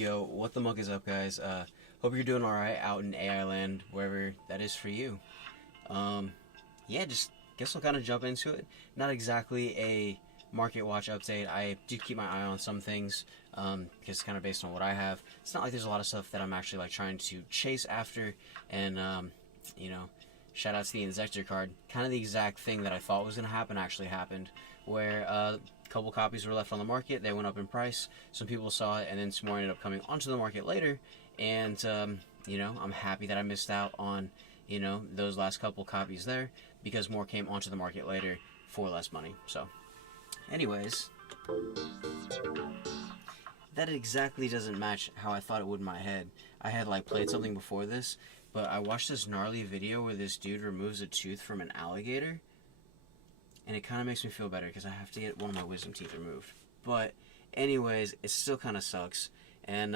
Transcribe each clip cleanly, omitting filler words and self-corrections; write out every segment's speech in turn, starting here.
Yo, what the muck is up, guys? Hope you're doing alright out in AI land, wherever that is for you. Yeah, just guess I'll kind of jump into it. Not exactly a market watch update. I do keep my eye on some things, because it's kind of based on what I have. It's not like there's a lot of stuff that I'm actually like trying to chase after, and you know, shout out to the Inzector card. Kind of the exact thing that I thought was going to happen actually happened, where a couple copies were left on the market, they went up in price, some people saw it, and then some more ended up coming onto the market later, and you know, I'm happy that I missed out on, you know, those last couple copies there, because more came onto the market later for less money. So anyways, that exactly doesn't match how I thought it would in my head. I had like played something before this, but I watched this gnarly video where this dude removes a tooth from an alligator, and it kind of makes me feel better because I have to get one of my wisdom teeth removed. But anyways, it still kind of sucks, and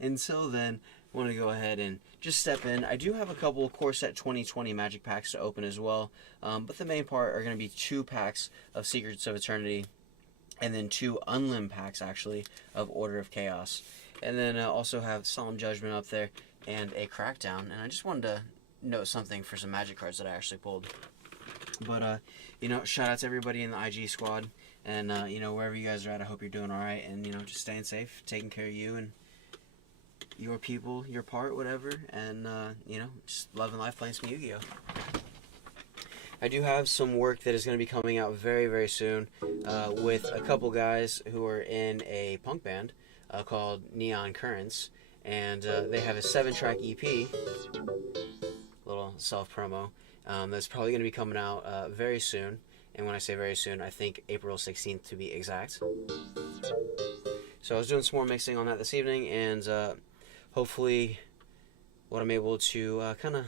until then, I want to go ahead and just step in. I do have a couple Core Set 2020 Magic packs to open as well, but the main part are going to be 2 packs of Secrets of Eternity, and then 2 Unlim packs, actually, of Order of Chaos. And then I also have Solemn Judgment up there, and a Crackdown. And I just wanted to note something for some Magic cards that I actually pulled. But, you know, shout out to everybody in the IG squad. And, you know, wherever you guys are at, I hope you're doing alright. And, you know, just staying safe, taking care of you and your people, your part, whatever. And, you know, just loving life, playing some Yu-Gi-Oh! I do have some work that is going to be coming out very, very soon with a couple guys who are in a punk band called Neon Currents. And they have a 7-track EP, little self-promo, that's probably going to be coming out very soon. And when I say very soon, I think April 16th to be exact. So I was doing some more mixing on that this evening, and hopefully what I'm able to kind of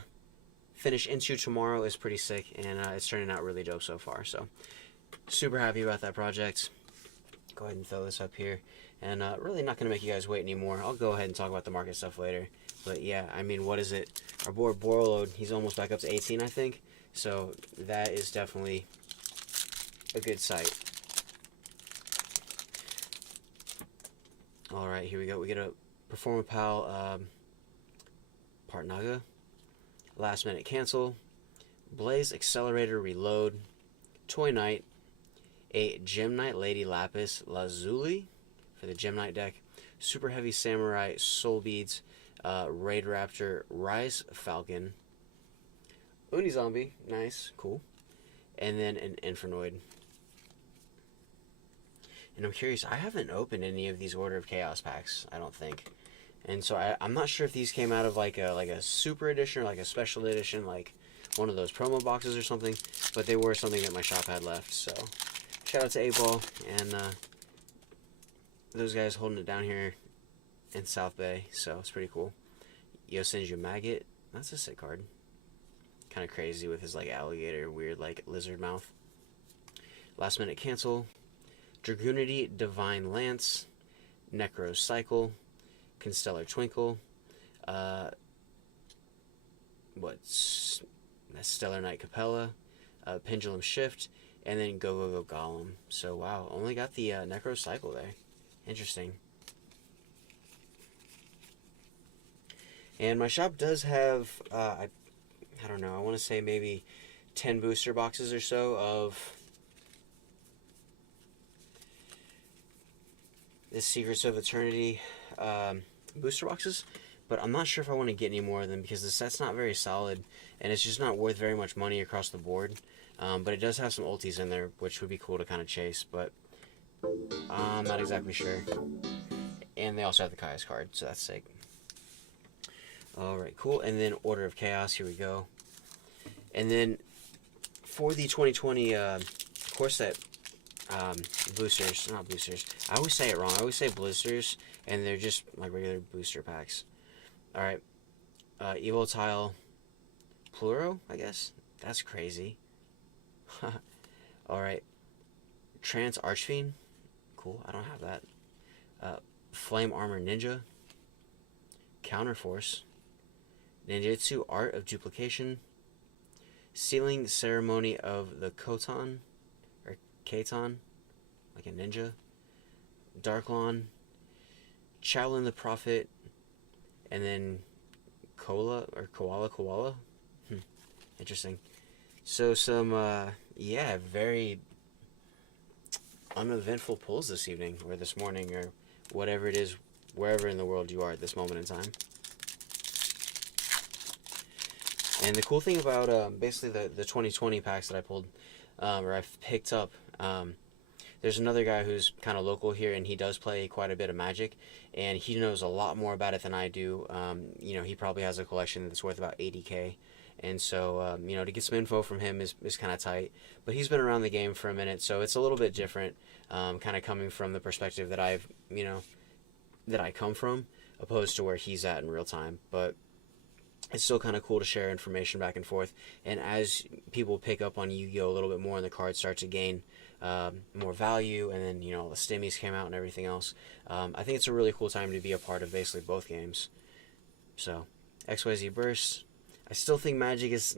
finish into tomorrow is pretty sick, and it's turning out really dope so far. So super happy about that project. Go ahead and throw this up here, and really not going to make you guys wait anymore. I'll go ahead and talk about the market stuff later. But yeah, I mean, what is it? Our board Borload, he's almost back up to 18, I think. So that is definitely a good sight. Alright, here we go. We get a Performa Pal Part Naga, Last Minute Cancel, Blaze Accelerator Reload, Toy Knight, a Gem Knight Lady Lapis Lazuli for the Gem Knight deck, Super Heavy Samurai Soul Beads, Raid Raptor Rise Falcon, Unizombie, nice, cool, and then an Infernoid. And I'm curious, I haven't opened any of these Order of Chaos packs, I don't think. And so I'm not sure if these came out of like a super edition or like a special edition, like one of those promo boxes or something, but they were something that my shop had left. So shout out to 8-Ball and those guys holding it down here in South Bay, so it's pretty cool. Yosenju Maggot, that's a sick card. Kind of crazy with his like alligator, weird like lizard mouth. Last Minute Cancel, Dragoonity Divine Lance, Necro Cycle, Constellar Twinkle, that's Stellar Knight Capella, Pendulum Shift, and then Go Go Go Golem. So wow, only got the Necro Cycle there. Interesting. And my shop does have I don't know, I want to say maybe 10 booster boxes or so of this Secrets of Eternity booster boxes, but I'm not sure if I want to get any more of them because the set's not very solid and it's just not worth very much money across the board. But it does have some ultis in there, which would be cool to kind of chase, but I'm not exactly sure. And they also have the Kaya's card, so that's sick. Alright, cool. And then Order of Chaos, here we go. And then for the 2020 core set boosters, not boosters, I always say it wrong, I always say blisters, and they're just like regular booster packs. Alright, Evo Tile Pluro, I guess? That's crazy. Alright, Trance Archfiend, cool, I don't have that. Flame Armor Ninja, Counterforce, Ninjutsu Art of Duplication, Sealing Ceremony of the Koton, or Katon, like a ninja, Darklon, Shaolin the Prophet, and then Koala. Interesting. So some, yeah, very uneventful pulls this evening, or this morning, or whatever it is, wherever in the world you are at this moment in time. And the cool thing about basically the 2020 packs that I pulled, or I've picked up, there's another guy who's kind of local here, and he does play quite a bit of Magic, and he knows a lot more about it than I do. You know, he probably has a collection that's worth about 80K, and so, you know, to get some info from him is kind of tight. But he's been around the game for a minute, so it's a little bit different, kind of coming from the perspective that I've, you know, that I come from, opposed to where he's at in real time. But it's still kind of cool to share information back and forth. And as people pick up on Yu-Gi-Oh a little bit more, and the cards start to gain more value, and then, you know, the stimmies came out and everything else, I think it's a really cool time to be a part of basically both games. So, XYZ Burst. I still think Magic is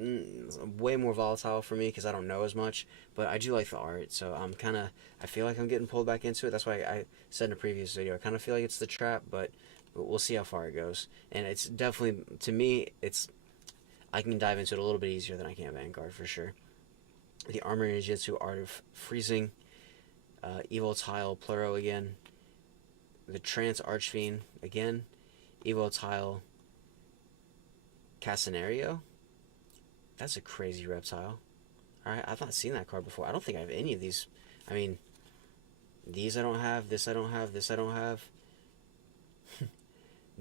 way more volatile for me because I don't know as much, but I do like the art, so I feel like I'm getting pulled back into it. That's why I said in a previous video, I kind of feel like it's the trap, but we'll see how far it goes. And it's definitely, to me, I can dive into it a little bit easier than I can Vanguard for sure. The Armor Ninjutsu, Art of Freezing, Evil Tile, Pluro again, the Trance Archfiend again, Evil Tile, Casenario. That's a crazy reptile. Alright, I've not seen that card before. I don't think I have any of these. I mean, these I don't have, this I don't have, this I don't have.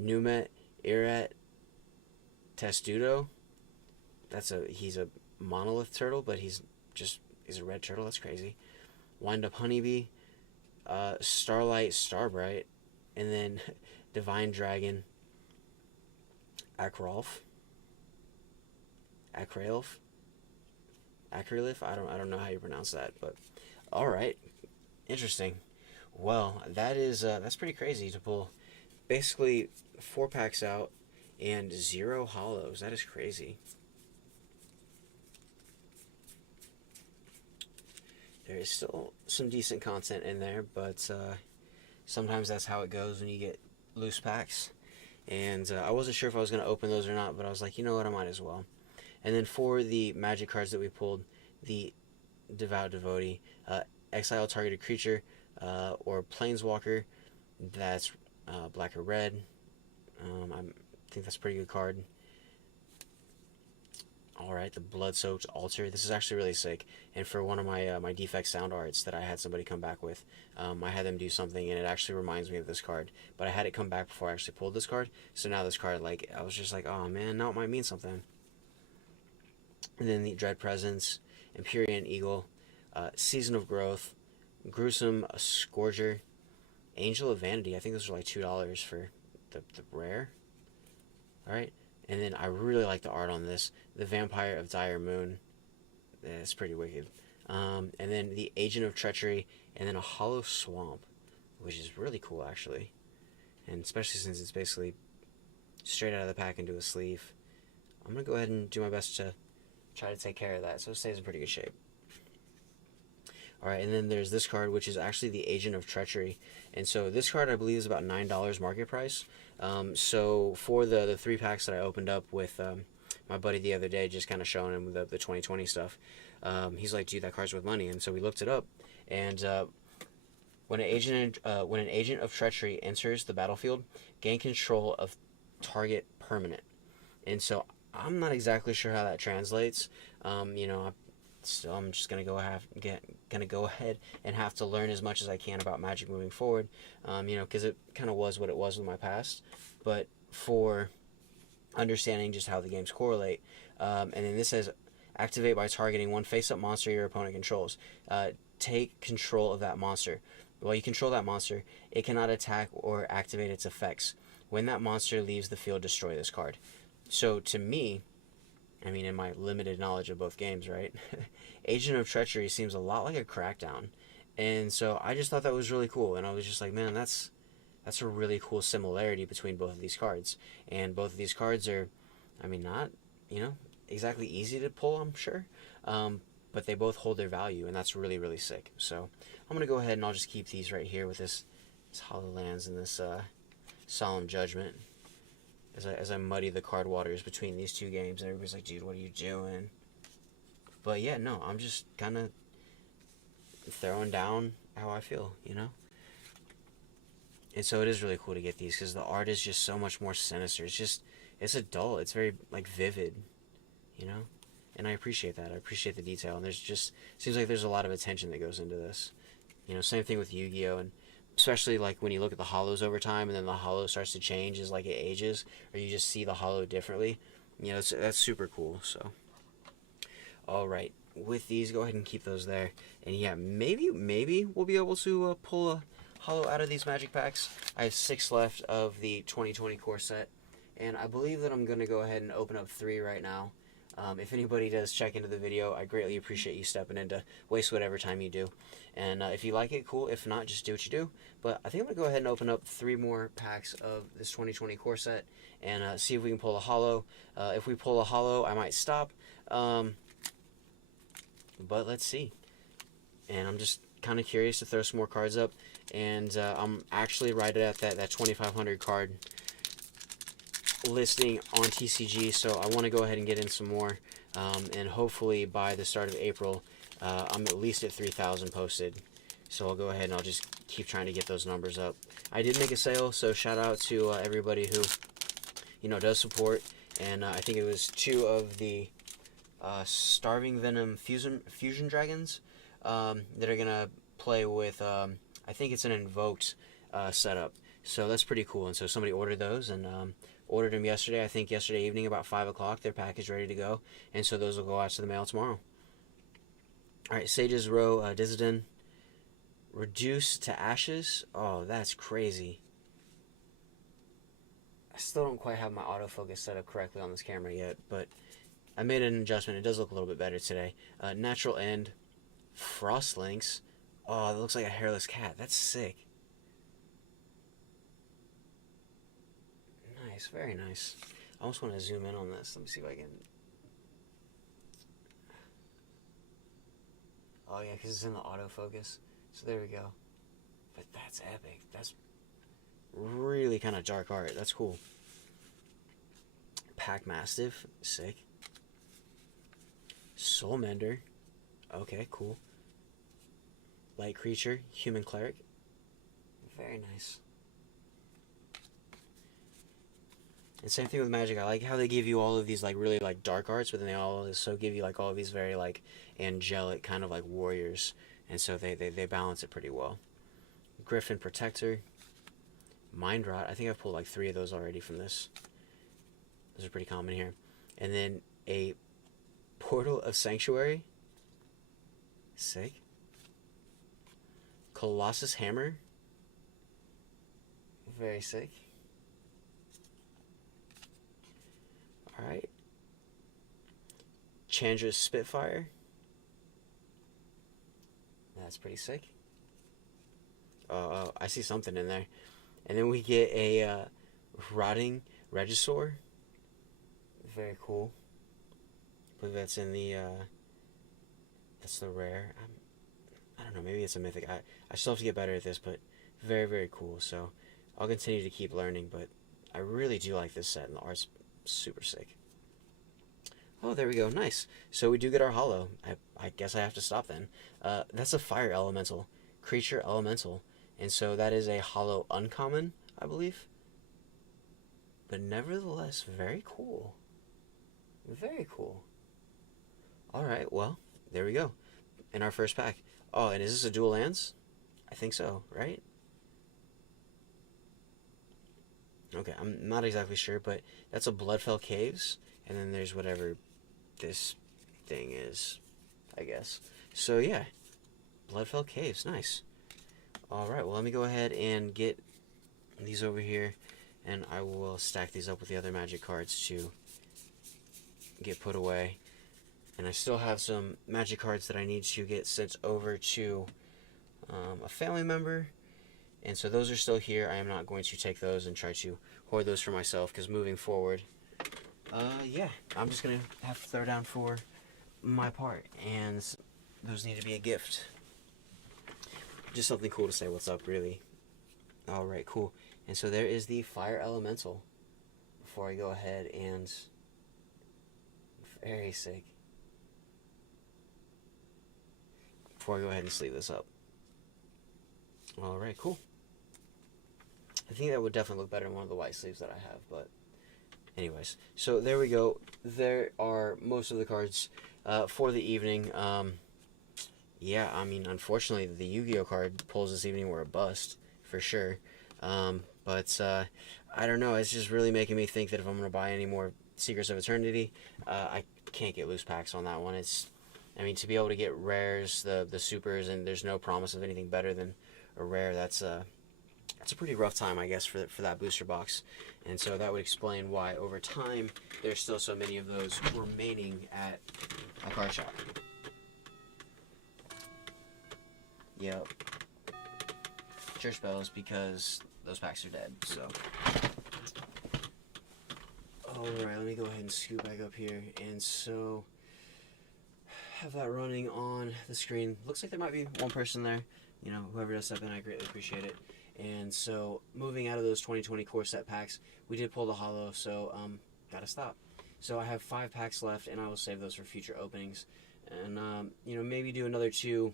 Numet, Irat, Testudo. He's a monolith turtle, but he's a red turtle. That's crazy. Wind Up Honeybee, Starlight, Starbright, and then Divine Dragon, Akrolf. Akrylf. I don't know how you pronounce that, but all right, interesting. Well, that's pretty crazy to pull basically 4 packs out and 0 hollows. That is crazy. There is still some decent content in there, but sometimes that's how it goes when you get loose packs. And I wasn't sure if I was going to open those or not, but I was like, you know what, I might as well. And then for the Magic cards that we pulled, the Devout Devotee, exile targeted creature, or Planeswalker that's black or red. I think that's a pretty good card. Alright, the Blood-Soaked Altar. This is actually really sick. And for one of my my dfktsound arts that I had somebody come back with, I had them do something, and it actually reminds me of this card. But I had it come back before I actually pulled this card. So now this card, like, I was just like, oh man, now it might mean something. And then the Dread Presence, Empyrean Eagle, Season of Growth, Gruesome Scourger, Angel of Vanity. I think those are like $2 for the rare. Alright. And then I really like the art on this. The Vampire of Dire Moon. It's pretty wicked. And then the Agent of Treachery, and then a Hollow Swamp, which is really cool actually. And especially since it's basically straight out of the pack into a sleeve. I'm going to go ahead and do my best to try to take care of that, so it stays in pretty good shape. Alright, and then there's this card, which is actually the Agent of Treachery. And so this card, I believe, is about $9 market price. So for the 3 packs that I opened up with my buddy the other day, just kind of showing him the 2020 stuff, he's like, dude, that card's worth money. And so we looked it up, and when an Agent of Treachery enters the battlefield, gain control of target permanent. And so I'm not exactly sure how that translates. You know, I'm just gonna go ahead and have to learn as much as I can about Magic moving forward. You know, because it kind of was what it was with my past. But for understanding just how the games correlate, and then this says activate by targeting one face-up monster your opponent controls. Take control of that monster. While you control that monster, it cannot attack or activate its effects. When that monster leaves the field, destroy this card. So to me, I mean, in my limited knowledge of both games, right, Agent of Treachery seems a lot like a Crackdown. And so I just thought that was really cool. And I was just like, man, that's a really cool similarity between both of these cards. And both of these cards are, I mean, not, you know, exactly easy to pull, I'm sure. But they both hold their value, and that's really, really sick. So I'm going to go ahead and I'll just keep these right here with this HoloLens and this solemn judgment as I muddy the card waters between these two games, and everybody's like, dude, what are you doing? But yeah, no, I'm just kind of throwing down how I feel, you know? And so it is really cool to get these, because the art is just so much more sinister. It's adult. It's very, like, vivid, you know? And I appreciate that. I appreciate the detail. And seems like there's a lot of attention that goes into this. You know, same thing with Yu-Gi-Oh! And especially, like, when you look at the hollows over time, and then the hollow starts to change as, like, it ages, or you just see the hollow differently. You know, that's super cool, so. Alright, with these, go ahead and keep those there. And yeah, maybe we'll be able to pull a hollow out of these magic packs. I have 6 left of the 2020 core set, and I believe that I'm going to go ahead and open up 3 right now. If anybody does check into the video, I greatly appreciate you stepping in to waste whatever time you do. And if you like it, cool. If not, just do what you do. But I think I'm going to go ahead and open up 3 more packs of this 2020 core set and see if we can pull a hollow. If we pull a hollow, I might stop. But let's see. And I'm just kind of curious to throw some more cards up. And I'm actually right at that 2,500 card listing on TCG, so I want to go ahead and get in some more. And hopefully by the start of April, I'm at least at 3,000 posted. So I'll go ahead and I'll just keep trying to get those numbers up. I did make a sale, so shout out to everybody who, you know, does support. And I think it was 2 of the Starving Venom Fusion Dragons that are gonna play with. I think it's an invoked setup, so that's pretty cool. And so somebody ordered those and ordered them yesterday. I think yesterday evening about 5 o'clock. Their package ready to go, and so those will go out to the mail tomorrow. All right, Sage's Row Dizidin, reduced to ashes. Oh, that's crazy. I still don't quite have my autofocus set up correctly on this camera yet, but I made an adjustment. It does look a little bit better today. Natural End, Frostlinks. Oh, that looks like a hairless cat. That's sick. Nice, very nice. I almost want to zoom in on this. Let me see if I can. Oh yeah, because it's in the autofocus. So there we go. But that's epic. That's really kind of dark art. That's cool. Pack Mastiff, sick. Soul Mender, okay, cool. Light Creature, Human Cleric, very nice. And same thing with Magic. I like how they give you all of these like really like dark arts, but then they also give you like all of these very like angelic kind of like warriors, and so they balance it pretty well. Griffin Protector, Mind Rot. I think I've pulled like 3 of those already from this. Those are pretty common here. And then a Portal of Sanctuary, sick. Colossus Hammer, very sick. Alright. Chandra's Spitfire, that's pretty sick. I see something in there. And then we get a Rotting Regisaur, very cool. I believe that's in the that's the rare. I don't know, maybe it's a mythic. I still have to get better at this, but very, very cool. So I'll continue to keep learning, but I really do like this set, and the art's super sick. Oh, there we go. Nice. So we do get our hollow. I guess I have to stop then. That's a fire elemental. Creature elemental. And so that is a hollow uncommon, I believe. But nevertheless, very cool. Very cool. Alright, well, there we go. In our first pack. Oh, and is this a dual lands? I think so, right? Okay, I'm not exactly sure, but that's a Bloodfell Caves, and then there's whatever this thing is, I guess. So yeah, Bloodfell Caves, nice. Alright, well let me go ahead and get these over here, and I will stack these up with the other Magic cards to get put away. And I still have some Magic cards that I need to get sent over to a family member. And so those are still here. I am not going to take those and try to hoard those for myself, because moving forward, yeah, I'm just going to have to throw down for my part. And those need to be a gift. Just something cool to say what's up, really. Alright, cool. And so there is the Fire Elemental. Before I go ahead and... Very sick. Before I go ahead and sleeve this up. Alright, cool. I think that would definitely look better than one of the white sleeves that I have, but... Anyways, so there we go. There are most of the cards for the evening. Yeah, I mean, unfortunately, the Yu-Gi-Oh card pulls this evening were a bust, for sure. But I don't know. It's just really making me think that if I'm going to buy any more Secrets of Eternity, I can't get loose packs on that one. I mean, to be able to get rares, the supers, and there's no promise of anything better than a rare, that's a pretty rough time, I guess, for that booster box. And so that would explain why, over time, there's still so many of those remaining at a card shop. Yep. Church bells, because those packs are dead, so. Alright, let me go ahead and scoot back up here. And so, have that running on the screen. Looks like there might be one person there. You know, whoever does step in, I greatly appreciate it. And so, moving out of those 2020 core set packs, we did pull the holo, so gotta stop. So I have 5 packs left, and I will save those for future openings. And, you know, maybe do another 2,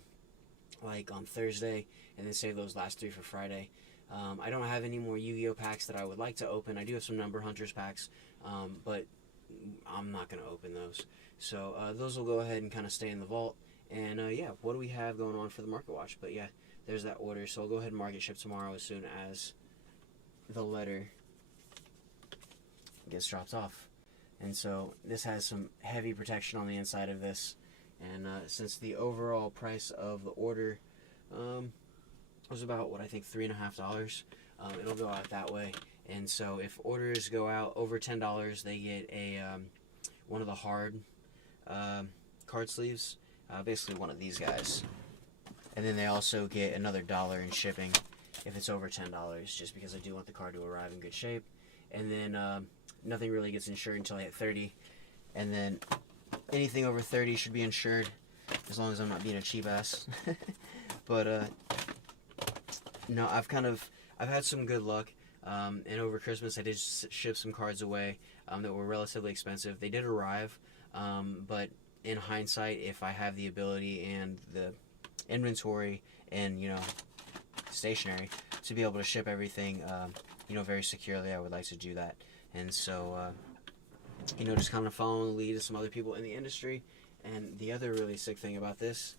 like, on Thursday, and then save those last 3 for Friday. I don't have any more Yu-Gi-Oh packs that I would like to open. I do have some Number Hunters packs, but I'm not going to open those. So those will go ahead and kind of stay in the vault. And, yeah, what do we have going on for the Market Watch? But, yeah, there's that order. So I'll go ahead and market ship tomorrow as soon as the letter gets dropped off. And so this has some heavy protection on the inside of this. And since the overall price of the order was about, what I think, $3.50, it'll go out that way. And so if orders go out over $10, they get a one of the hard card sleeves, basically one of these guys. And then they also get another $1 in shipping if it's over $10, just because I do want the card to arrive in good shape. And then nothing really gets insured until I hit 30. And then anything over 30 should be insured, as long as I'm not being a cheap ass. But no, I've had some good luck. And over Christmas I did ship some cards away that were relatively expensive. They did arrive, but in hindsight, if I have the ability and the inventory and, you know, stationery to be able to ship everything, you know, very securely, I would like to do that. And so, you know, just kind of following the lead of some other people in the industry. And the other really sick thing about this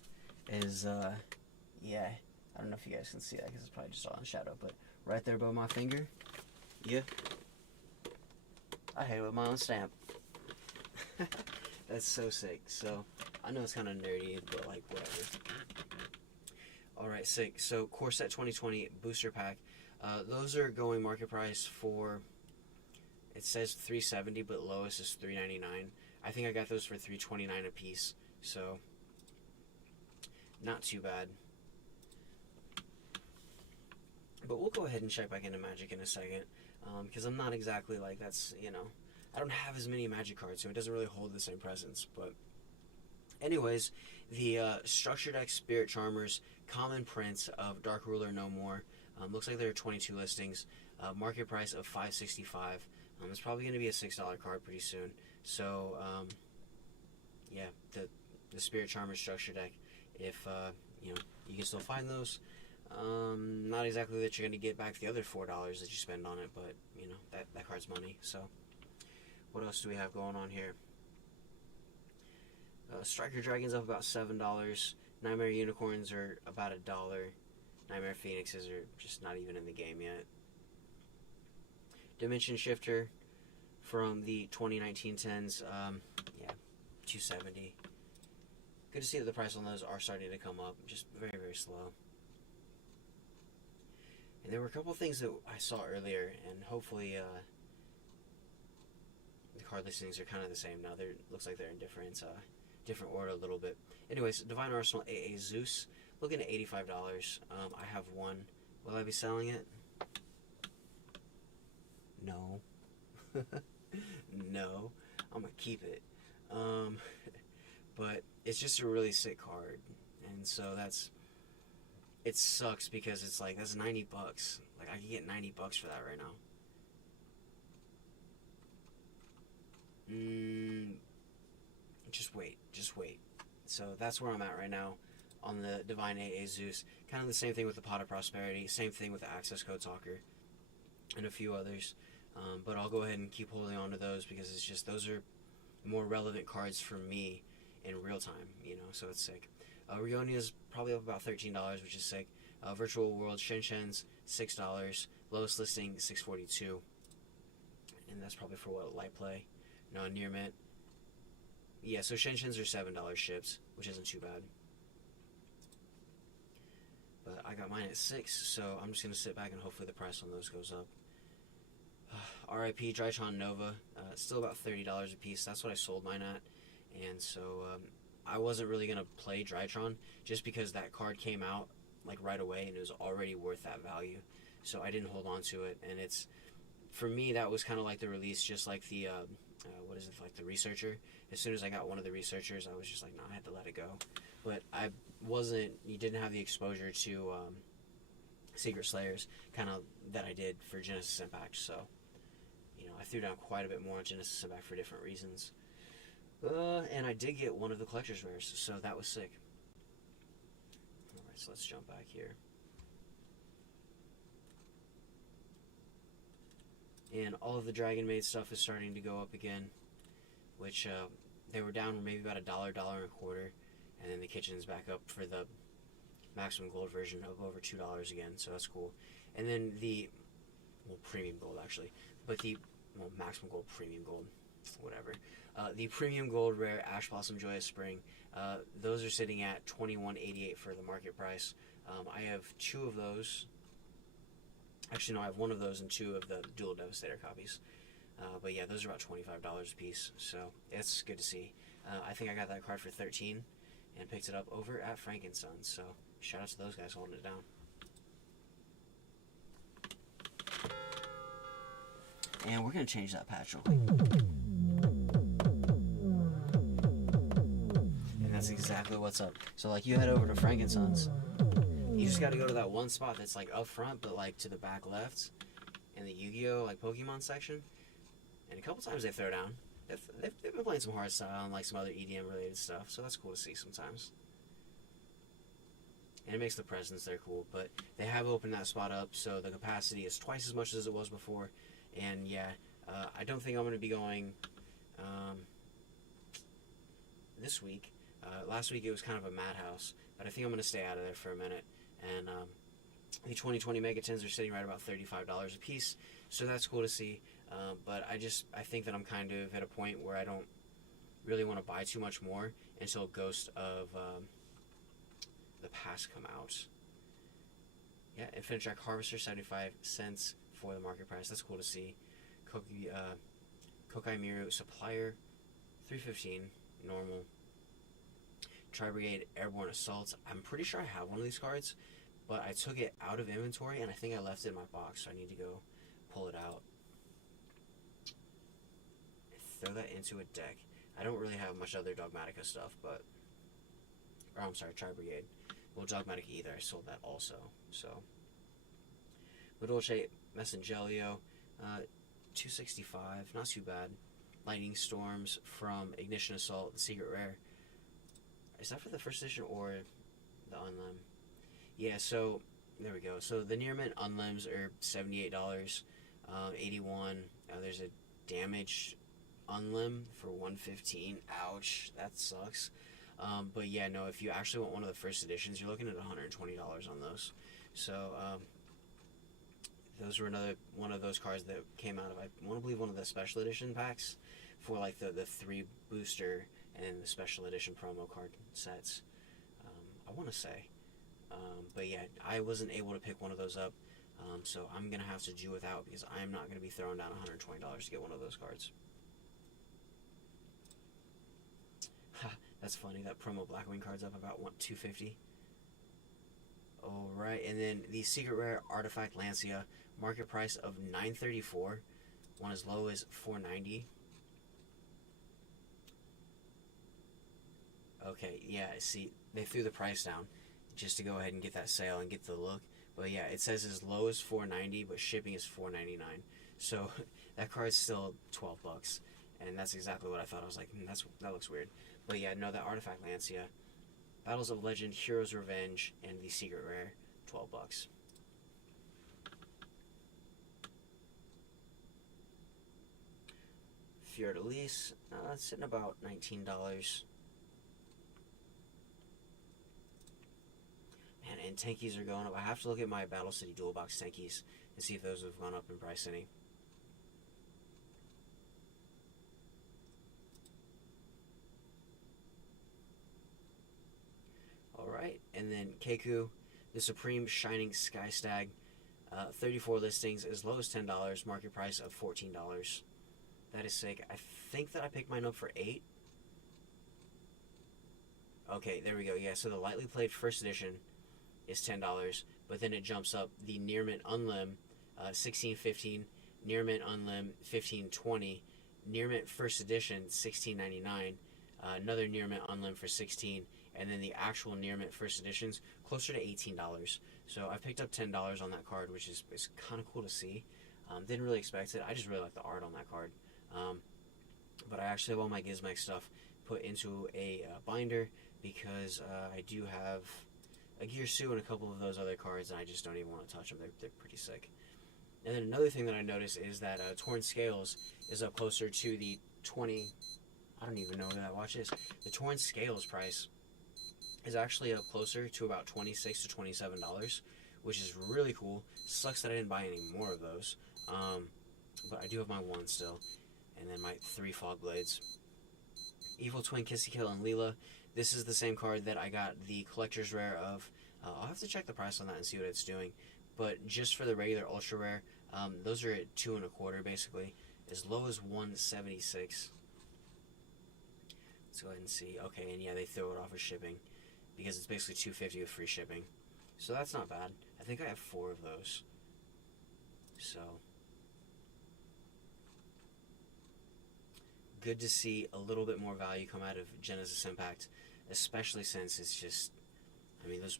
is, yeah, I don't know if you guys can see that because it's probably just all in shadow, but right there above my finger, yeah, I hate it with my own stamp. That's so sick. So, I know it's kind of nerdy, but, like, whatever. Alright, sick. So, Core Set 2020 Booster Pack. Those are going market price for, it says $370, but lowest is $399. I think I got those for $329 a piece. So, not too bad. But we'll go ahead and check back into Magic in a second. Because I'm not exactly like, that's, you know, I don't have as many Magic cards, so it doesn't really hold the same presence. But anyways, the Structure Deck Spirit Charmers common prints of Dark Ruler No More. Looks like there are 22 listings. Market price of $565. It's probably going to be a $6 card pretty soon. So, yeah, the Spirit Charmers Structure Deck, if, you know, you can still find those. Not exactly that you're going to get back the other $4 that you spend on it, but, you know, that card's money. So, what else do we have going on here? Striker Dragons up about $7. Nightmare Unicorns are about $1. Nightmare Phoenixes are just not even in the game yet. Dimension Shifter from the 2019 10s, yeah, $270. Good to see that the price on those are starting to come up, just very, very slow. And there were a couple things that I saw earlier, and hopefully the card listings are kind of the same now. Looks like they're in different order a little bit. Anyways, Divine Arsenal AA Zeus, looking at $85. I have one. Will I be selling it? No. No. I'm going to keep it. But it's just a really sick card. And so that's it sucks because it's like, that's $90. Like, I could get $90 for that right now. Just wait. So that's where I'm at right now on the Divine AA Zeus. Kind of the same thing with the Pot of Prosperity, same thing with the Access Code Talker, and a few others. But I'll go ahead and keep holding on to those because it's just, those are more relevant cards for me in real time, you know, so it's sick. Rionia's probably up about $13, which is sick. Virtual World Shen's $6. Lowest listing $6.42, and that's probably for what, light play, no, near mint. Yeah, so Shen's are $7 ships, which isn't too bad. But I got mine at 6, so I'm just gonna sit back and hopefully the price on those goes up. RIP Drytron Nova, still about $30 a piece. That's what I sold mine at, and so I wasn't really gonna play Drytron just because that card came out like right away and it was already worth that value. So I didn't hold on to it, and it's, for me, that was kind of like the release, just like the what is it, like the Researcher. As soon as I got one of the Researchers, I was just like, nah, I had to let it go. But you didn't have the exposure to Secret Slayers, kind of, that I did for Genesis Impact. So, you know, I threw down quite a bit more on Genesis Impact for different reasons. And I did get one of the collector's rares, so that was sick. Alright, so let's jump back here. And all of the Dragon Maid stuff is starting to go up again, which they were down maybe about $1, $1.25, and then the kitchen's back up for the maximum gold version of over $2 again, so that's cool. And then the, well, premium gold actually, but the, well, maximum gold, premium gold, whatever. The premium gold rare Ash Blossom Joyous Spring, those are sitting at $21.88 for the market price. I have 2 of those. Actually, no, I have 1 of those and 2 of the Dual Devastator copies. But yeah, those are about $25 a piece, so it's good to see. I think I got that card for $13 and picked it up over at Fundmntls, so shout out to those guys holding it down. And we're going to change that patch real quick. And that's exactly what's up. So, like, you head over to Fundmntls, you just got to go to that one spot that's like up front, but like to the back left, in the Yu-Gi-Oh! Like Pokemon section. And a couple times they throw down. They've been playing some hardstyle and like some other EDM related stuff, so that's cool to see sometimes. And it makes the presence there cool, but they have opened that spot up, so the capacity is twice as much as it was before. And yeah, I don't think I'm going to be going this week. Last week it was kind of a madhouse, but I think I'm going to stay out of there for a minute. And the 2020 Megatins are sitting right about $35 a piece, so that's cool to see. But I think that I'm kind of at a point where I don't really want to buy too much more until Ghost of the Past come out. Yeah, Infinite Track Harvester, 75 cents for the market price. That's cool to see. Kokai Miru Supplier, $3.15 normal. Tri-Brigade Airborne Assault. I'm pretty sure I have one of these cards, but I took it out of inventory and I think I left it in my box, so I need to go pull it out. Throw that into a deck. I don't really have much other Dogmatica stuff, but... Or, I'm sorry, Tri-Brigade. Well, Dogmatica either. I sold that also, so... Dolce Messengelio, $2.65. Not too bad. Lightning Storms from Ignition Assault, the Secret Rare. Is that for the first edition or the Unlim? Yeah, so... There we go. So, the Near Mint Unlims are $78. $81. There's a Damage Unlim for $115. Ouch, that sucks. But yeah, no, if you actually want one of the first editions, you're looking at $120 on those. So those were another one of those cards that came out of, I want to believe, one of the special edition packs for like the 3 booster and the special edition promo card sets. I want to say, but yeah, I wasn't able to pick one of those up. So I'm gonna have to do without because I'm not gonna be throwing down $120 to get one of those cards. That's funny. That promo Blackwing card's up about $250. Alright, and then the Secret Rare Artifact Lancia, market price of $934. One as low as $490. Okay, yeah, see, they threw the price down just to go ahead and get that sale and get the look. But yeah, it says as low as $490, but shipping is $499. So that card's still $12, and that's exactly what I thought. I was like, that looks weird. But yeah, no, that Artifact Lancia, Battles of Legend, Hero's Revenge, and the Secret Rare, $12. Fior de Lis, it's sitting about $19. Man, and tankies are going up. I have to look at my Battle City Dual Box tankies and see if those have gone up in price any. Alright, and then Keiku, the Supreme Shining Sky Stag, 34 listings, as low as $10, market price of $14. That is sick. I think that I picked mine up for $8. Okay, there we go. Yeah, so the lightly played first edition is $10, but then it jumps up the Near Mint Unlim, $16.15, Near Mint Unlim, $15.20, Near Mint first edition, $16.99, another Near Mint Unlim for $16, and then the actual Near Mint first editions closer to $18. So I picked up $10 on that card, which is kind of cool to see. Didn't really expect it. I just really like the art on that card. But I actually have all my Gizmek stuff put into a binder because I do have a Gear Sue and a couple of those other cards, and I just don't even want to touch them. They're pretty sick. And then another thing that I noticed is that Torn Scales is up closer to the 20. I don't even know where that watch is. The Torn Scales price is actually up closer to about $26 to $27, which is really cool. Sucks that I didn't buy any more of those, but I do have my one still, and then my 3 Fog Blades. Evil Twin, Kissy Kill, and Leela. This is the same card that I got the collector's rare of. I'll have to check the price on that and see what it's doing. But just for the regular ultra rare, those are at $2.25 basically, as low as $176. Let's go ahead and see. Okay, and yeah, they throw it off as shipping because it's basically $250 with free shipping. So that's not bad. I think I have 4 of those. So good to see a little bit more value come out of Genesis Impact, especially since it's just, I mean, those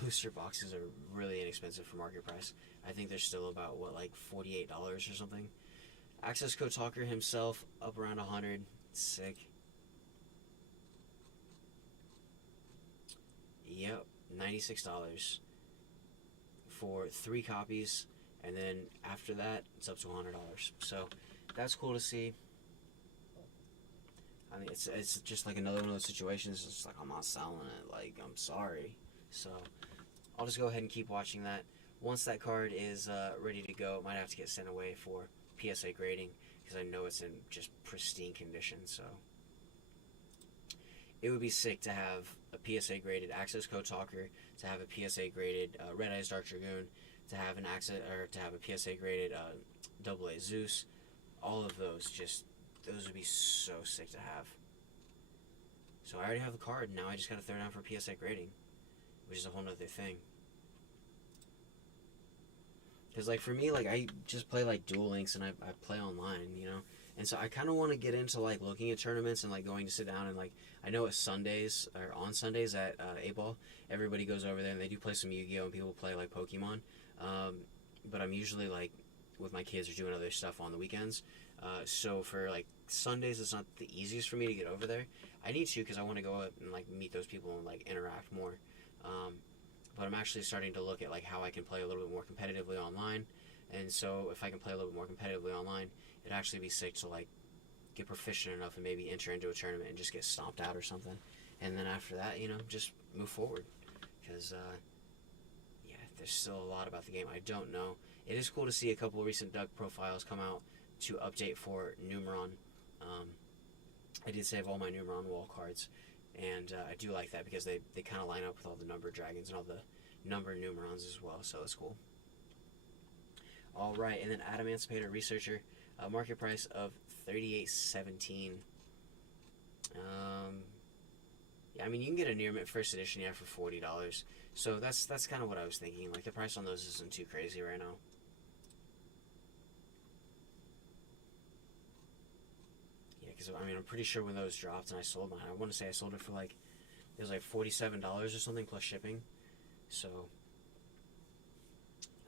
booster boxes are really inexpensive for market price. I think they're still about, what, like $48 or something. Access Code Talker himself, up around 100. Sick. Yep, $96 for 3 copies, and then after that, it's up to $100. So that's cool to see. I mean, it's just like another one of those situations. It's just like, I'm not selling it. Like, I'm sorry. So I'll just go ahead and keep watching that. Once that card is ready to go, it might have to get sent away for PSA grading because I know it's in just pristine condition. So it would be sick to have a PSA graded Access Code Talker, to have a PSA graded Red Eyes Dark Dragoon, to have an to have a PSA graded AA Zeus. All of those those would be so sick to have. So I already have the card. Now I just got to throw it down for PSA grading, which is a whole nother thing. Because, like, for me, like, I just play, like, Duel Links and I play online, you know? And so I kind of want to get into, like, looking at tournaments and, like, going to sit down and, like, I know it's Sundays, or on Sundays at 8-Ball, everybody goes over there and they do play some Yu-Gi-Oh! And people play, like, Pokemon. But I'm usually, like, with my kids or doing other stuff on the weekends. So for, like, Sundays, it's not the easiest for me to get over there. I need to because I want to go out and, like, meet those people and, like, interact more. But I'm actually starting to look at, like, how I can play a little bit more competitively online. And so if I can play a little bit more competitively online, it'd actually be sick to, like, get proficient enough and maybe enter into a tournament and just get stomped out or something. And then after that, you know, just move forward. Because, yeah, there's still a lot about the game I don't know. It is cool to see a couple of recent Doug profiles come out to update for Numeron. I did save all my Numeron wall cards, and I do like that because they kind of line up with all the numbered dragons and all the numbered Numerons as well, so that's cool. Alright, and then Adamancipator Researcher, market price of $38.17. Yeah, I mean, you can get a Near Mint First Edition, yeah, for $40. So that's kind of what I was thinking. Like, the price on those isn't too crazy right now. Yeah, because, I mean, I'm pretty sure when those dropped and I sold mine, I want to say I sold it for, like, it was like $47 or something plus shipping. So,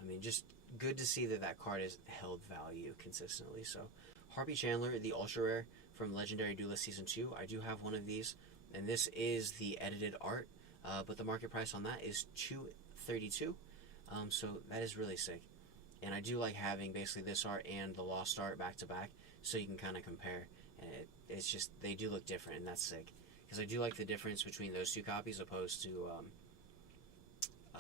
I mean, just good to see that that card has held value consistently. So, Harpy Chandler, the Ultra Rare from Legendary Duelist Season 2. I do have one of these, and this is the edited art, but the market price on that is $232. So that is really sick. And I do like having basically this art and the Lost art back to back, so you can kind of compare. And it's just, they do look different, and that's sick. Because I do like the difference between those two copies opposed to, I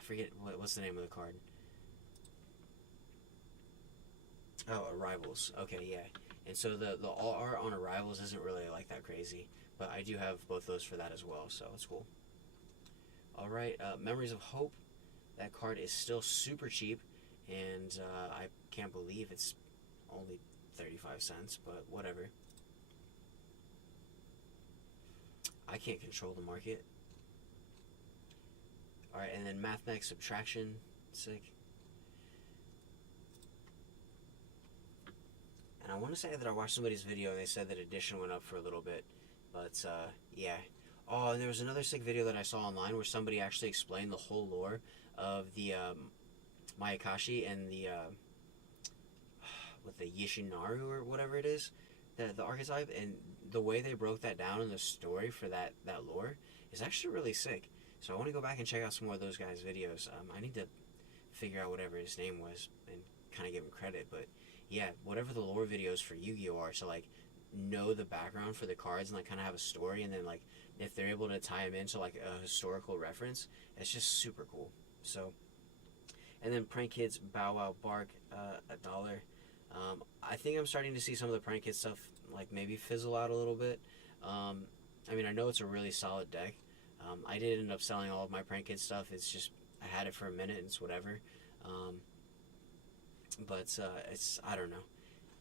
forget, what's the name of the card? Oh, Arrivals. Okay, yeah. And so the all art on Arrivals isn't really like that crazy, but I do have both those for that as well, so it's cool. Alright, Memories of Hope. That card is still super cheap, and I can't believe it's only 35 cents, but whatever. I can't control the market. Alright, and then Mathematics Subtraction. Sick. And I want to say that I watched somebody's video and they said that edition went up for a little bit. But, yeah. Oh, and there was another sick video that I saw online where somebody actually explained the whole lore of the Mayakashi and the with the Yishinaru or whatever it is, the archetype, and the way they broke that down in the story for that lore is actually really sick. So I want to go back and check out some more of those guys' videos. I need to figure out whatever his name was and kind of give him credit, but yeah, whatever the lore videos for Yu-Gi-Oh are, to like know the background for the cards and like kind of have a story, and then like if they're able to tie them into like a historical reference, it's just super cool. So, and then Prank Kids Bow Wow Bark, $1. I think I'm starting to see some of the Prank Kids stuff like maybe fizzle out a little bit. I mean, I know it's a really solid deck. I did end up selling all of my Prank Kids stuff. It's just, I had it for a minute and it's whatever. But it's, I don't know.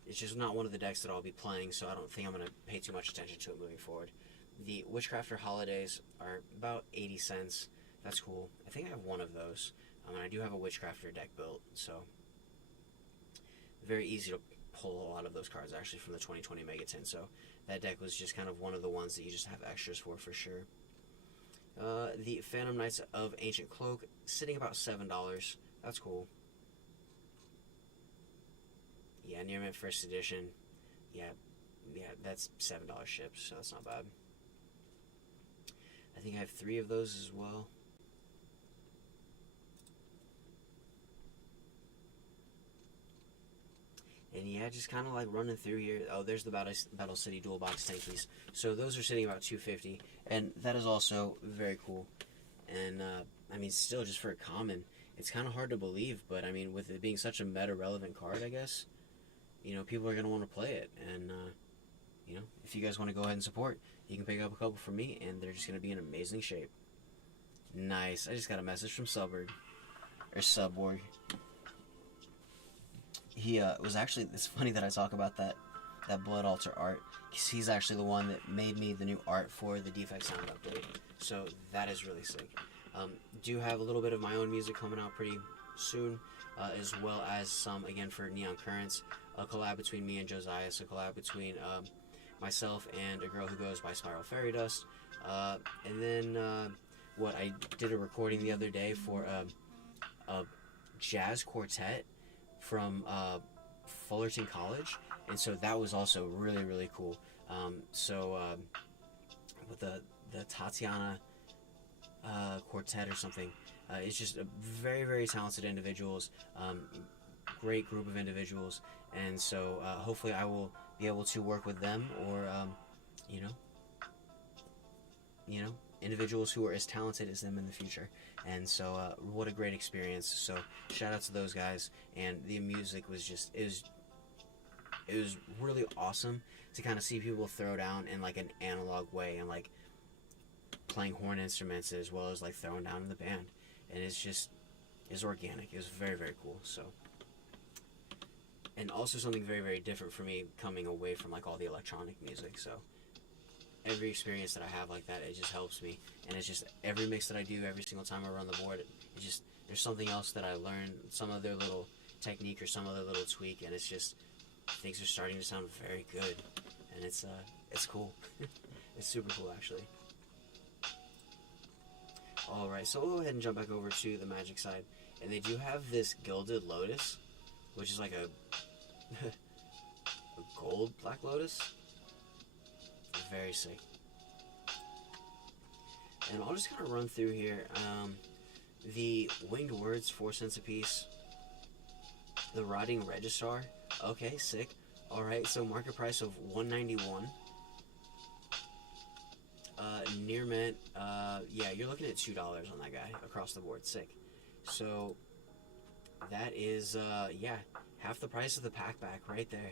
It's just not one of the decks that I'll be playing, so I don't think I'm going to pay too much attention to it moving forward. The Witchcrafter Holidays are about 80 cents. That's cool. I think I have one of those. And I do have a Witchcrafter deck built, so very easy to pull a lot of those cards actually from the 2020 Mega Tin. So that deck was just kind of one of the ones that you just have extras for sure. The Phantom Knights of Ancient Cloak, sitting about $7. That's cool. Yeah, Near Mint First Edition. Yeah, that's $7 shipped, so that's not bad. I think I have 3 of those as well. And yeah, just kind of like running through here. Oh, there's the Battle City Dual Box Tankies. So those are sitting about $250, and that is also very cool. And I mean, still just for a common, it's kind of hard to believe, but I mean, with it being such a meta-relevant card, I guess, you know, people are going to want to play it. And, you know, if you guys want to go ahead and support, you can pick up a couple from me, and they're just going to be in amazing shape. Nice. I just got a message from Subborg. Or Subborg. He was actually, it's funny that I talk about that Blood Altar art, because he's actually the one that made me the new art for the dfktsound update. So that is really sick. Do have a little bit of my own music coming out pretty soon, as well as some, again, for Neon Currents, a collab between me and Josiah, a collab between myself and a girl who goes by Spiral Fairy Dust. And then, I did a recording the other day for a jazz quartet from Fullerton College, and so that was also really, really cool. With the Tatiana quartet or something, it's just a very, very talented individuals, great group of individuals, and so hopefully I will be able to work with them, or you know, individuals who are as talented as them in the future. And so what a great experience. So shout out to those guys, and the music was just, it was really awesome to kind of see people throw down in like an analog way, and like playing horn instruments as well as like throwing down in the band, and it's organic. It was very, very cool. So, and also something very, very different for me, coming away from like all the electronic music. So every experience that I have like that, it just helps me, and it's just every mix that I do, every single time I run the board, it just, there's something else that I learn, some other little technique or some other little tweak, and it's just, things are starting to sound very good, and it's cool. It's super cool, actually. Alright, so we'll go ahead and jump back over to the Magic side. And they do have this Gilded Lotus, which is like a, a gold Black Lotus. Very sick. And I'll just kind of run through here. The Winged Words, 4 cents a piece. The Rotting Registrar, okay, sick. Alright, so market price of $191. Near mint, yeah, you're looking at $2 on that guy across the board, sick. So that is, yeah, half the price of the pack back right there.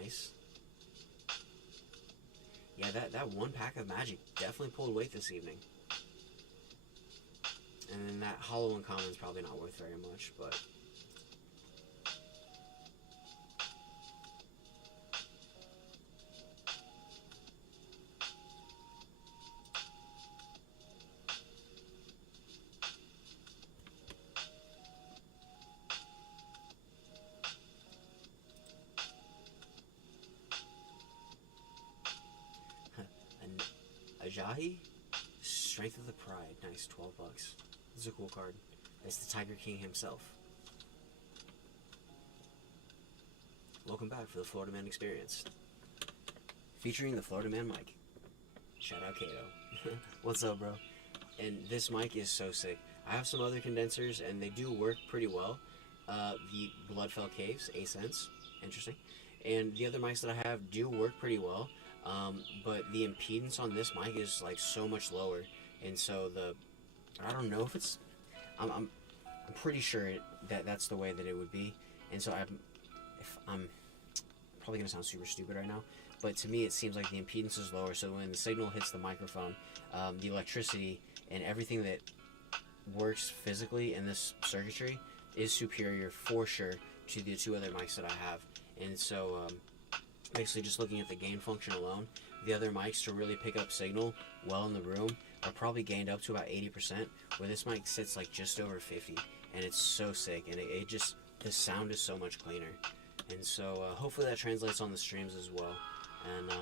Nice. Yeah, that one pack of Magic definitely pulled weight this evening. And then that Hollow Uncommon is probably not worth very much, but... Ajahi? Strength of the Pride. Nice, 12 bucks. This is a cool card. It's the Tiger King himself. Welcome back for the Florida Man Experience. Featuring the Florida Man mic. Shout out Kato. What's up, bro? And this mic is so sick. I have some other condensers, and they do work pretty well. The Bloodfell Caves, 8 cents. Interesting. And the other mics that I have do work pretty well. But the impedance on this mic is like so much lower, and so I don't know if it's, I'm pretty sure that's the way that it would be, and so I'm probably gonna sound super stupid right now, but to me it seems like the impedance is lower, so when the signal hits the microphone, the electricity and everything that works physically in this circuitry is superior for sure to the 2 other mics that I have, and so basically just looking at the gain function alone, the other mics to really pick up signal well in the room are probably gained up to about 80%, where this mic sits like just over 50, and it's so sick, and it just, the sound is so much cleaner, and so hopefully that translates on the streams as well, and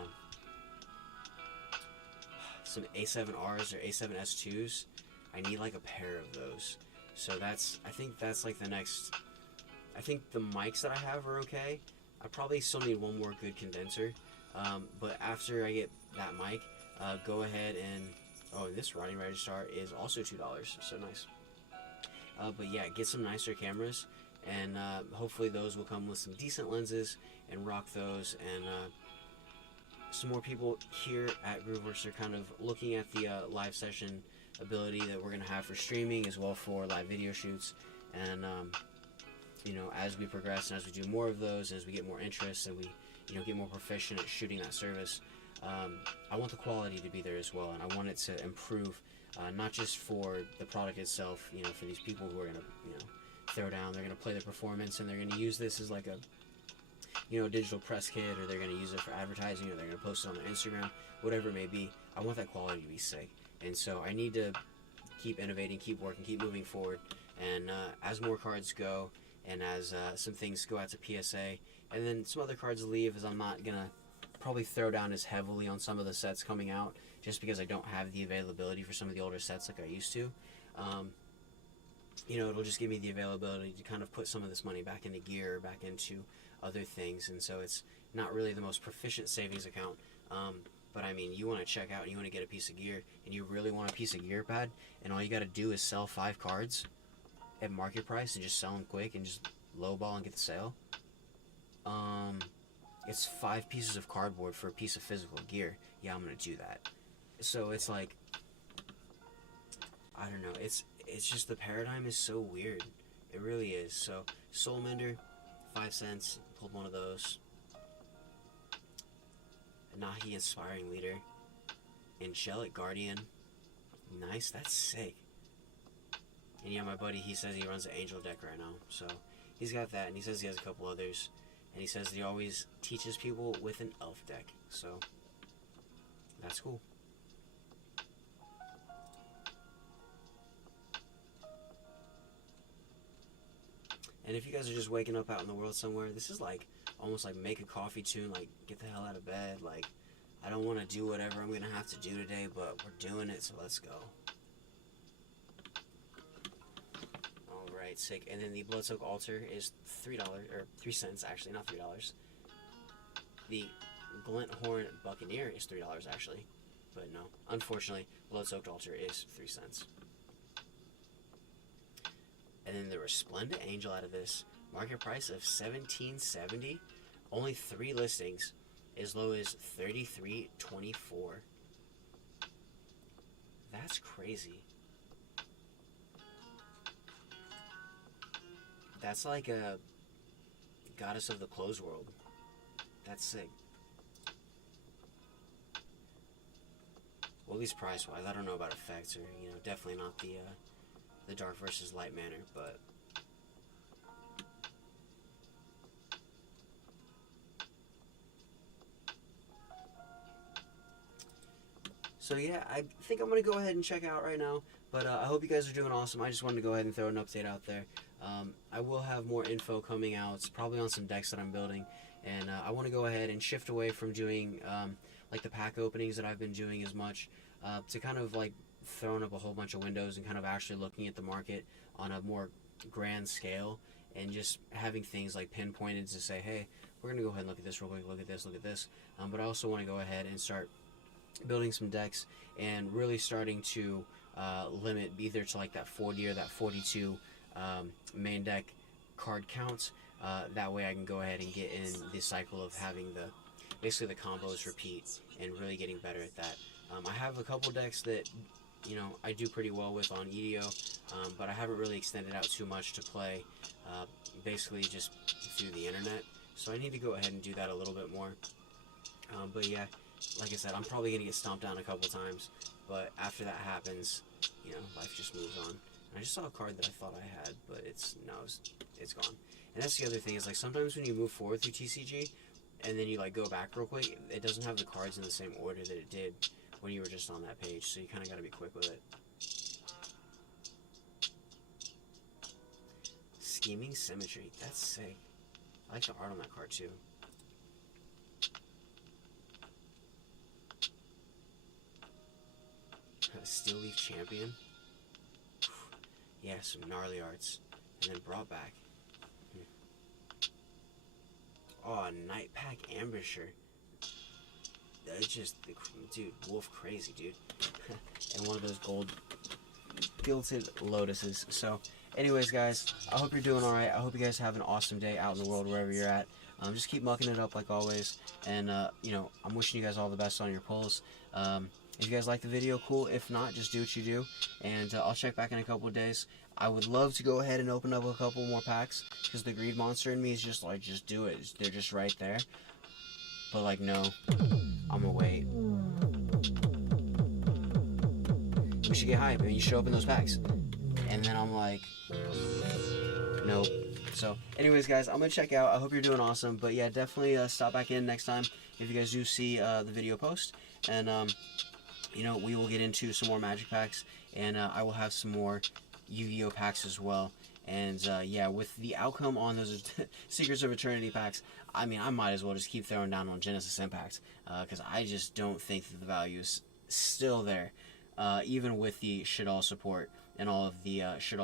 some A7Rs or A7S2s, I need like a pair of those, so I think that's like the next, I think the mics that I have are okay. I probably still need one more good condenser, but after I get that mic, go ahead and, oh, this Rotting Registrar is also $2, so nice. But yeah, get some nicer cameras, and hopefully those will come with some decent lenses, and rock those, and some more people here at Grooveworks are kind of looking at the live session ability that we're going to have for streaming, as well for live video shoots, and you know, as we progress and as we do more of those, as we get more interest and we, you know, get more proficient at shooting that service, I want the quality to be there as well, and I want it to improve, not just for the product itself, you know, for these people who are going to, you know, throw down, they're going to play the performance, and they're going to use this as like a, you know, digital press kit, or they're going to use it for advertising, or they're going to post it on their Instagram, whatever it may be. I want that quality to be sick, and so I need to keep innovating, keep working, keep moving forward, and as more cards go, and as some things go out to PSA, and then some other cards leave, as I'm not going to probably throw down as heavily on some of the sets coming out, just because I don't have the availability for some of the older sets like I used to. You know, it'll just give me the availability to kind of put some of this money back into gear, or back into other things, and so it's not really the most proficient savings account. But I mean, you want to check out and you want to get a piece of gear, and you really want a piece of gear pad, and all you got to do is sell 5 cards at market price and just sell them quick and just lowball and get the sale. It's 5 pieces of cardboard for a piece of physical gear. Yeah, I'm gonna do that. So it's like, I don't know, it's just, the paradigm is so weird. It really is. So Soul Mender, 5 cents, pulled one of those. Nahi Inspiring Leader, Angelic Guardian, nice, that's sick. And yeah, my buddy, he says he runs an Angel deck right now, so he's got that, and he says he has a couple others, and he says that he always teaches people with an Elf deck, so that's cool. And if you guys are just waking up out in the world somewhere, this is like almost like make a coffee tune, like get the hell out of bed, like I don't want to do whatever I'm going to have to do today, but we're doing it, so let's go. Alright, sick. And then the Bloodsoak Altar is $3, or 3 cents, actually, not $3. The Glint Horn Buccaneer is $3, actually. But no, unfortunately, Bloodsoaked Altar is 3 cents. And then the Resplendent Angel out of this, market price of $17.70, only 3 listings, as low as $33.24. That's crazy. That's like a Goddess of the Clothes World. That's sick. Well, at least price-wise. I don't know about effects, or, you know, definitely not the dark versus light manner, but so yeah, I think I'm gonna go ahead and check out right now, but I hope you guys are doing awesome. I just wanted to go ahead and throw an update out there. I will have more info coming out, probably on some decks that I'm building, and I want to go ahead and shift away from doing like the pack openings that I've been doing as much, to kind of like throwing up a whole bunch of windows and kind of actually looking at the market on a more grand scale, and just having things like pinpointed to say, hey, we're going to go ahead and look at this real quick, look at this. But I also want to go ahead and start building some decks and really starting to limit either to like that 40 or that 42 main deck card count. That way I can go ahead and get in the cycle of having basically the combos repeat and really getting better at that. I have a couple decks that, you know, I do pretty well with on EDO, but I haven't really extended out too much to play, basically just through the internet. So I need to go ahead and do that a little bit more. But yeah, like I said, I'm probably going to get stomped down a couple times, but after that happens, you know, life just moves on. And I just saw a card that I thought I had, but it's gone. And that's the other thing, is like sometimes when you move forward through TCG, and then you like go back real quick, it doesn't have the cards in the same order that it did when you were just on that page, so you kind of got to be quick with it. Scheming Symmetry, that's sick. I like the art on that card too. Steel Leaf Champion. Yeah, some gnarly arts. And then brought back. Oh, Night Pack Ambusher. That's just, dude, wolf crazy, dude. And one of those gold gilded lotuses. So, anyways, guys, I hope you're doing alright. I hope you guys have an awesome day out in the world, wherever you're at. Just keep mucking it up like always. And, you know, I'm wishing you guys all the best on your pulls. If you guys like the video, cool. If not, just do what you do. And I'll check back in a couple of days. I would love to go ahead and open up a couple more packs, because the greed monster in me is just like, just do it. They're just right there. But like, no, I'm gonna wait. We should get hype, and you show up in those packs. And then I'm like, nope. So, anyways, guys, I'm gonna check out. I hope you're doing awesome. But yeah, definitely stop back in next time if you guys do see the video post. And, you know, we will get into some more Magic packs, and I will have some more Yu-Gi-Oh packs as well. And yeah, with the outcome on those Secrets of Eternity packs, I mean, I might as well just keep throwing down on Genesis Impact, because I just don't think that the value is still there, even with the Shaddoll support and all of the Shaddoll